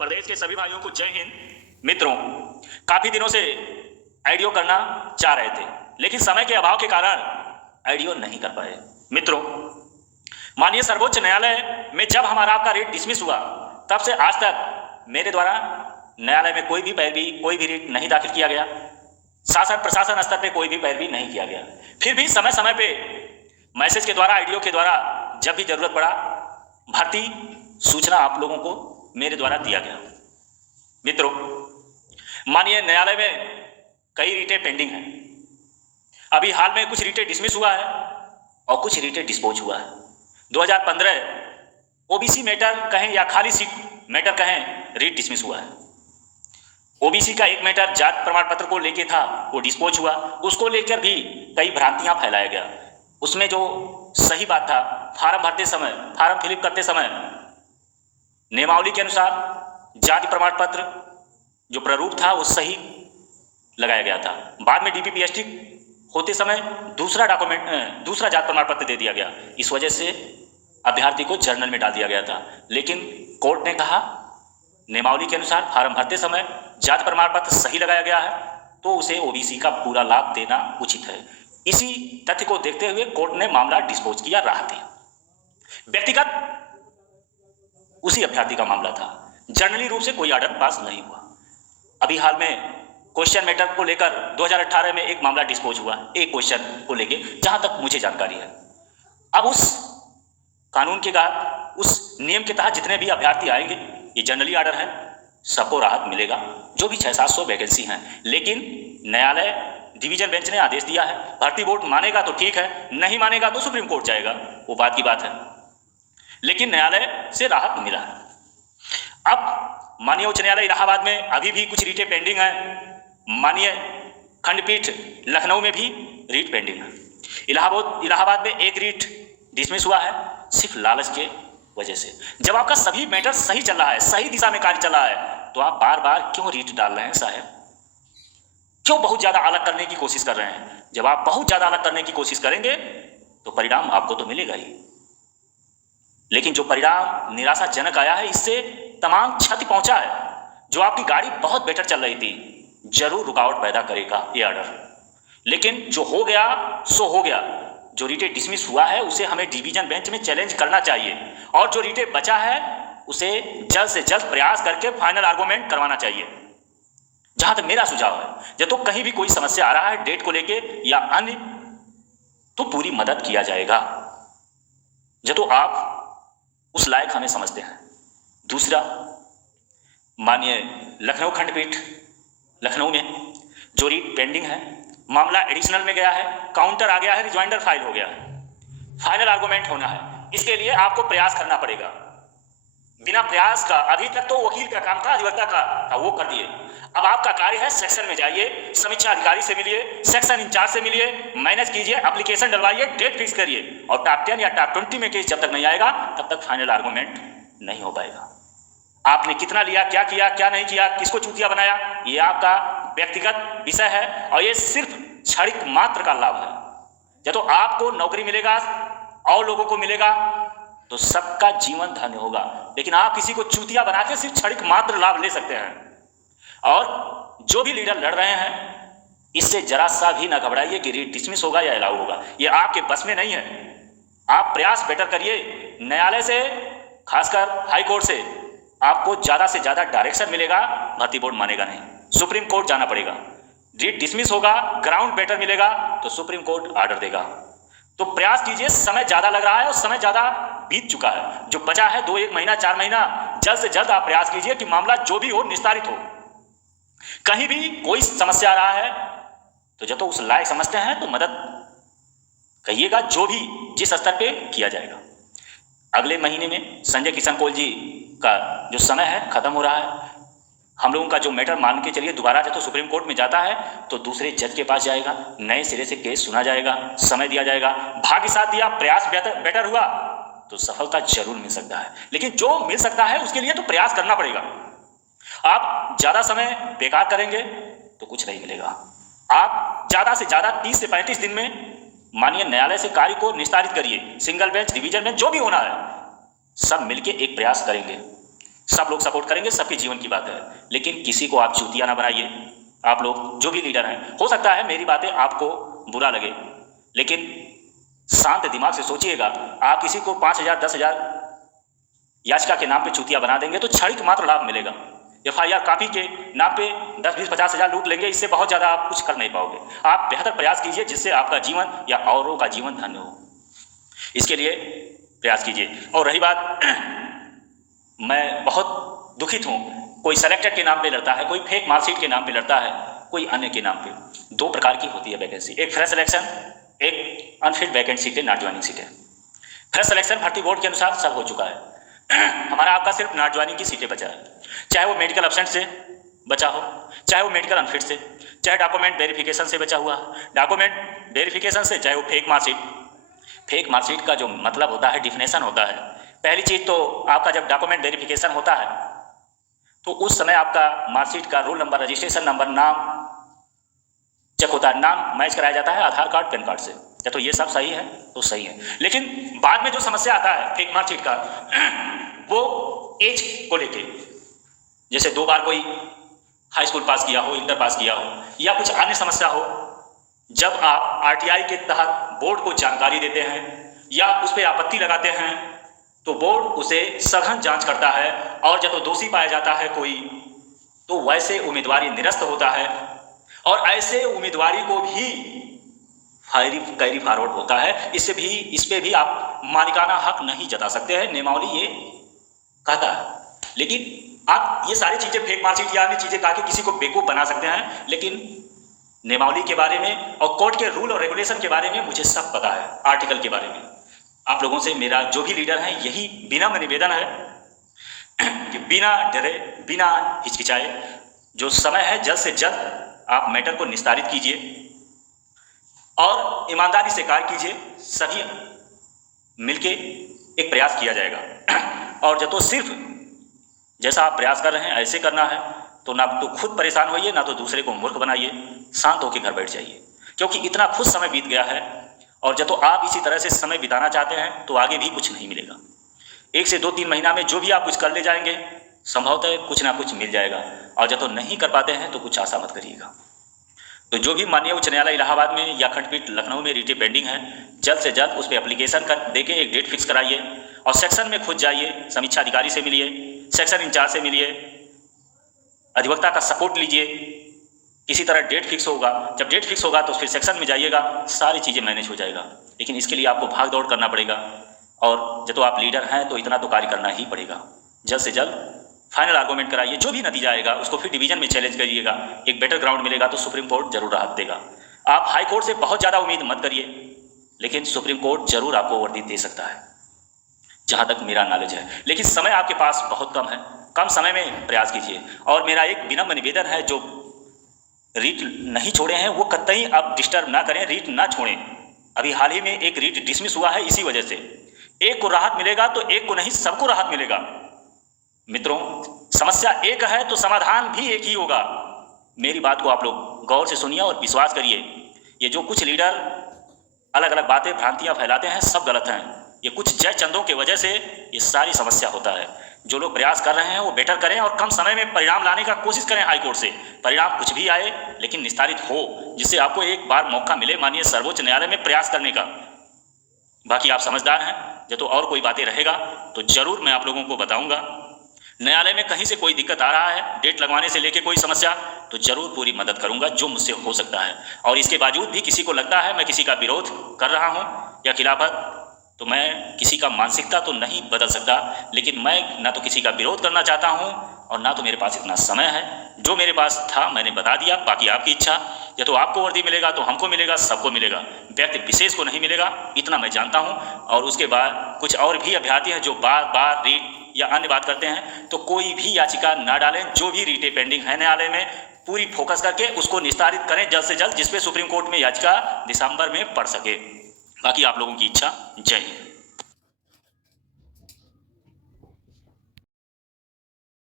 प्रदेश के सभी भाइयों को जय हिंद। मित्रों, काफी दिनों से आईडीओ करना चाह रहे थे, लेकिन समय के अभाव के कारण आईडीओ नहीं कर पाए। मित्रों, माननीय सर्वोच्च न्यायालय में जब हमारा आपका रेट डिसमिस हुआ, तब से आज तक मेरे द्वारा न्यायालय में कोई भी रेट नहीं दाखिल किया गया। शासन प्रशासन स्तर पे कोई भी पैरवी नहीं किया गया। फिर भी समय समय पे मैसेज के द्वारा, आईडीओ के द्वारा जब भी जरूरत पड़ा, भर्ती सूचना आप लोगों को मेरे द्वारा दिया गया। मित्रों, माननीय न्यायालय में कई रीटें पेंडिंग हैं। अभी हाल में कुछ रीटें डिसमिस हुआ है और कुछ रीटें डिस्पोज हुआ है। 2015 ओबीसी मैटर कहें या खाली सीट मैटर कहें, रीट डिसमिस हुआ है। ओबीसी का एक मैटर जाति प्रमाण पत्र को लेके था, वो डिस्पोज हुआ। उसको लेकर भी कई भ्रांतियां फैलाया गया। उसमें जो सही बात था, फार्म भरते समय, फार्म फिलअप करते समय नियमावली के अनुसार जाति प्रमाण पत्र जो प्रारूप था वो सही लगाया गया था। बाद में डीपीपीएसटी होते समय दूसरा जाति प्रमाण पत्र दे दिया गया। इस वजह से अभ्यर्थी को जर्नल में डाल दिया गया था। लेकिन कोर्ट ने कहा नियमावली के अनुसार फार्म भरते समय जाति प्रमाण पत्र सही लगाया गया है, तो उसे ओबीसी का पूरा लाभ देना उचित है। इसी तथ्य को देखते हुए कोर्ट ने मामला डिस्पोज किया। राहत दी। व्यक्तिगत उसी अभ्यर्थी का मामला था। जर्नली रूप से कोई ऑर्डर पास नहीं हुआ। अभी हाल में क्वेश्चन मैटर को लेकर 2018 में एक मामला डिस्पोज हुआ, एक क्वेश्चन को लेके, जहां तक मुझे जानकारी है। अब उस कानून के उस नियम के तहत जितने भी अभ्यर्थी आएंगे, ये जनरली ऑर्डर है, सबको राहत मिलेगा, जो भी 600-700 वैकेंसी हैं। लेकिन न्यायालय डिवीजन बेंच ने आदेश दिया है, भर्ती बोर्ड मानेगा तो ठीक है, नहीं मानेगा तो सुप्रीम कोर्ट जाएगा, वो बात की बात है। लेकिन न्यायालय से राहत मिला है। अब माननीय उच्च न्यायालय इलाहाबाद में अभी भी कुछ रीटें पेंडिंग है। माननीय खंडपीठ लखनऊ में भी रीट पेंडिंग है। इलाहाबाद में एक रीट डिसमिस हुआ है, सिर्फ लालच के वजह से। जब आपका सभी मैटर सही चल रहा है, सही दिशा में कार्य चल रहा है, तो आप बार बार क्यों रीट डाल रहे हैं साहब? क्यों बहुत ज्यादा अलग करने की कोशिश कर रहे हैं? जब आप बहुत ज्यादा अलग करने की कोशिश करेंगे तो परिणाम आपको तो मिलेगा ही, लेकिन जो परिणाम निराशाजनक आया है, इससे तमाम क्षति पहुंचा है। जो आपकी गाड़ी बहुत बेटर चल रही थी, जरूर रुकावट पैदा करेगा ये ऑर्डर। लेकिन जो हो गया सो हो गया। जो रीटें डिसमिस हुआ है उसे हमें डिवीजन बेंच में चैलेंज करना चाहिए, और जो रीटें बचा है उसे जल्द से जल्द प्रयास करके फाइनल आर्गूमेंट करवाना चाहिए। जहां तक मेरा सुझाव है, जब तो कहीं भी कोई समस्या आ रहा है डेट को लेके या अन्य, तो पूरी मदद किया जाएगा, जब तो आप उस लायक हमें समझते हैं। दूसरा, माननीय लखनऊ खंडपीठ लखनऊ में जो रीट पेंडिंग है, मामला एडिशनल में गया है, काउंटर आ गया है, रिजॉइंडर फाइल हो गया है, फाइनल आर्गूमेंट होना है। इसके लिए आपको प्रयास करना पड़ेगा। बिना प्रयास का, अभी तक तो वकील का काम था, अधिवक्ता का था, वो कर दिए। अब आपका कार्य है सेक्शन में जाइए, समीक्षा अधिकारी से मिलिए, सेक्शन इंचार्ज से मिलिए, मैनेज कीजिए, एप्लीकेशन डलवाइए, डेट फिक्स करिए, और टॉप 10 या टॉप 20 में केस जब तक नहीं आएगा तब तक फाइनल आर्गूमेंट नहीं हो पाएगा। आपने कितना लिया, क्या किया, क्या नहीं किया, किसको चूतिया बनाया, ये आपका व्यक्तिगत विषय है, और ये सिर्फ क्षणिक मात्र का लाभ है। जब तो आपको नौकरी मिलेगा और लोगों को मिलेगा तो सबका जीवन धन्य होगा। लेकिन आप किसी को चूतिया बना के सिर्फ क्षणिक मात्र लाभ ले सकते हैं। और जो भी लीडर लड़ रहे हैं, इससे जरा सा भी ना घबराइए कि रीट डिसमिस होगा या अलाउ होगा, ये आपके बस में नहीं है। आप प्रयास बेटर करिए। न्यायालय से, खासकर हाई कोर्ट से आपको ज्यादा से ज्यादा डायरेक्शन मिलेगा, भर्ती बोर्ड मानेगा नहीं, सुप्रीम कोर्ट जाना पड़ेगा। रीट डिसमिस होगा, ग्राउंड बेटर मिलेगा तो सुप्रीम कोर्ट ऑर्डर देगा। तो प्रयास कीजिए। समय ज्यादा लग रहा है और समय ज्यादा बीत चुका है। जो बचा है 2-1 महीना, 4 महीना, जल्द से जल्द आप प्रयास कीजिए कि मामला जो भी हो निस्तारित हो। कहीं भी कोई समस्या आ रहा है तो जब तो उस लायक समझते हैं तो मदद कहिएगा, जो भी जिस स्तर पे किया जाएगा। अगले महीने में संजय किशन कौल जी का जो समय है खत्म हो रहा है। हम लोगों का जो मैटर मान के चलिए दोबारा जब तो सुप्रीम कोर्ट में जाता है तो दूसरे जज के पास जाएगा, नए सिरे से केस सुना जाएगा, समय दिया जाएगा। भाग्य साथ दिया, प्रयास बेटर हुआ तो सफलता जरूर मिल सकता है। लेकिन जो मिल सकता है उसके लिए तो प्रयास करना पड़ेगा। आप ज्यादा समय बेकार करेंगे तो कुछ नहीं मिलेगा। आप ज्यादा से ज्यादा 30 से 35 दिन में माननीय न्यायालय से कार्य को निस्तारित करिए। सिंगल बेंच, डिवीजन बेंच, जो भी होना है, सब मिलके एक प्रयास करेंगे। सब लोग सपोर्ट करेंगे, सबके जीवन की बात है, लेकिन किसी को आप चूतिया ना बनाइए। आप लोग जो भी लीडर हैं, हो सकता है मेरी बातें आपको बुरा लगे, लेकिन शांत दिमाग से सोचिएगा। आप किसी को 5,000 10,000 याचिका के नाम पे चूतिया बना देंगे तो क्षणिक मात्र लाभ मिलेगा। FIR कॉपी के नाम पे 10, 20, 50,000 लूट लेंगे, इससे बहुत ज्यादा आप कुछ कर नहीं पाओगे। आप बेहतर प्रयास कीजिए जिससे आपका जीवन या औरों का जीवन धन्य हो, इसके लिए प्रयास कीजिए। और रही बात, मैं बहुत दुखित हूं, कोई सेलेक्टेड के नाम पे लड़ता है, कोई फेक मार्कशीट के नाम पे लड़ता है, कोई अन्य के नाम पे। 2 प्रकार की होती है वैकेंसी, एक फ्रेश सिलेक्शन, एक अनफिट वैकेंट सीट है, नॉट ज्वाइनिंग सीट है। फ्रेश सिलेक्शन भर्ती बोर्ड के अनुसार सब हो चुका है। हमारा आपका सिर्फ नॉट ज्वाइनिंग की सीटें बचा है, चाहे वो मेडिकल एब्सेंट से बचा हो, चाहे वो मेडिकल अनफिट से, चाहे डॉक्यूमेंट वेरिफिकेशन से बचा हुआ, डॉक्यूमेंट वेरिफिकेशन से, चाहे वो फेक मार्कशीट। फेक मार्कशीट का जो मतलब होता है, डिफिनेशन होता है। पहली चीज तो आपका जब डॉक्यूमेंट वेरिफिकेशन होता है तो उस समय आपका मार्कशीट का रोल नंबर, रजिस्ट्रेशन नंबर, नाम चेक होता है, नाम मैच कराया जाता है आधार कार्ड, पैन कार्ड से। या तो ये सब सही है तो सही है, लेकिन बाद में जो समस्या आता है फेक मार्कशीट का, वो एज को लेके, जैसे 2 बार कोई हाई स्कूल पास किया हो, इंटर पास किया हो, या कुछ अन्य समस्या हो। जब आप RTI के तहत बोर्ड को जानकारी देते हैं या उस पर आपत्ति लगाते हैं तो बोर्ड उसे सघन जांच करता है, और जब तो दोषी पाया जाता है कोई, तो वैसे उम्मीदवारी निरस्त होता है, और ऐसे उम्मीदवारी को भी कैरी फॉरवर्ड होता है। इस पे भी आप मालिकाना हक नहीं जता सकते हैं, नियमावली ये कहता है। लेकिन आप ये सारी चीजें, फेक मार्कशीट या अन्य चीजें कहा के किसी को बेवकूफ बना सकते हैं, लेकिन नियमावली के बारे में और कोर्ट के रूल और रेगुलेशन के बारे में मुझे सब पता है, आर्टिकल के बारे में। आप लोगों से मेरा जो भी लीडर है, यही विनम्र निवेदन है कि बिना डरे, बिना हिचकिचाए, जो समय है जल्द से जल्द आप मैटर को निस्तारित कीजिए और ईमानदारी से कार्य कीजिए। सभी मिलके एक प्रयास किया जाएगा, और जब तो सिर्फ जैसा आप प्रयास कर रहे हैं ऐसे करना है, तो ना तो खुद परेशान होइए, ना तो दूसरे को मूर्ख बनाइए। शांत होकर घर बैठ जाइए, क्योंकि इतना खुद समय बीत गया है, और जब तो आप इसी तरह से समय बिताना चाहते हैं तो आगे भी कुछ नहीं मिलेगा। 1 से 2-3 महीना में जो भी आप कुछ कर ले जाएंगे, संभवतः कुछ ना कुछ मिल जाएगा, और जब तो नहीं कर पाते हैं तो कुछ आशा मत करिएगा। तो जो भी माननीय उच्च न्यायालय इलाहाबाद में या खंडपीठ लखनऊ में रीटे पेंडिंग है, जल्द से जल्द उस पर एप्लीकेशन कर देके एक डेट फिक्स कराइए, और सेक्शन में खुद जाइए, समीक्षा अधिकारी से मिलिए, सेक्शन इंचार्ज से मिलिए, अधिवक्ता का सपोर्ट लीजिए। किसी तरह डेट फिक्स होगा, जब डेट फिक्स होगा तो फिर सेक्शन में जाइएगा, सारी चीज़ें मैनेज हो जाएगा। लेकिन इसके लिए आपको भाग दौड़ करना पड़ेगा, और जब तो आप लीडर हैं तो इतना तो कार्य करना ही पड़ेगा। जल्द से जल्द फाइनल आर्गूमेंट कराइए, जो भी नतीजा आएगा उसको फिर डिवीजन में चैलेंज करिएगा। एक बेटर ग्राउंड मिलेगा तो सुप्रीम कोर्ट जरूर राहत देगा। आप हाई कोर्ट से बहुत ज़्यादा उम्मीद मत करिए, लेकिन सुप्रीम कोर्ट जरूर आपको वर्दी दे सकता है, जहाँ तक मेरा नॉलेज है। लेकिन समय आपके पास बहुत कम है, कम समय में प्रयास कीजिए। और मेरा एक विनम्र निवेदन है, जो रीट नहीं छोड़े हैं वो कतई आप डिस्टर्ब ना करें, रीट ना छोड़ें। अभी हाल ही में एक रीट डिसमिस हुआ है, इसी वजह से एक को राहत मिलेगा तो एक को नहीं, सबको राहत मिलेगा। मित्रों, समस्या एक है तो समाधान भी एक ही होगा। मेरी बात को आप लोग गौर से सुनिए और विश्वास करिए। ये जो कुछ लीडर अलग अलग बातें, भ्रांतियां फैलाते हैं, सब गलत हैं। ये कुछ जय चंदों की वजह से ये सारी समस्या होता है। जो लोग प्रयास कर रहे हैं वो बेटर करें और कम समय में परिणाम लाने का कोशिश करें। हाई कोर्ट से परिणाम कुछ भी आए लेकिन निस्तारित हो, जिससे आपको एक बार मौका मिले माननीय सर्वोच्च न्यायालय में प्रयास करने का। बाकी आप समझदार हैं, जब तो और कोई बातें रहेगा तो जरूर मैं आप लोगों को बताऊंगा। न्यायालय में कहीं से कोई दिक्कत आ रहा है, डेट लगवाने से लेके कोई समस्या, तो जरूर पूरी मदद करूंगा जो मुझसे हो सकता है। और इसके बावजूद भी किसी को लगता है मैं किसी का विरोध कर रहा हूं या खिलाफत, तो मैं किसी का मानसिकता तो नहीं बदल सकता, लेकिन मैं ना तो किसी का विरोध करना चाहता हूं और ना तो मेरे पास इतना समय है। जो मेरे पास था मैंने बता दिया, बाकी आपकी इच्छा। या तो आपको वर्दी मिलेगा तो हमको मिलेगा, सबको मिलेगा, व्यक्ति विशेष को नहीं मिलेगा, इतना मैं जानता हूं। और उसके बाद कुछ और भी अभ्यर्थी हैं जो बार बार रीट या अन्य बात करते हैं, तो कोई भी याचिका ना डालें। जो भी रीटें पेंडिंग है न्यायालय में, पूरी फोकस करके उसको निस्तारित करें जल्द से जल्द, जिसपे सुप्रीम कोर्ट में याचिका दिसंबर में पड़ सके। बाकी आप लोगों की इच्छा। जय हिंद।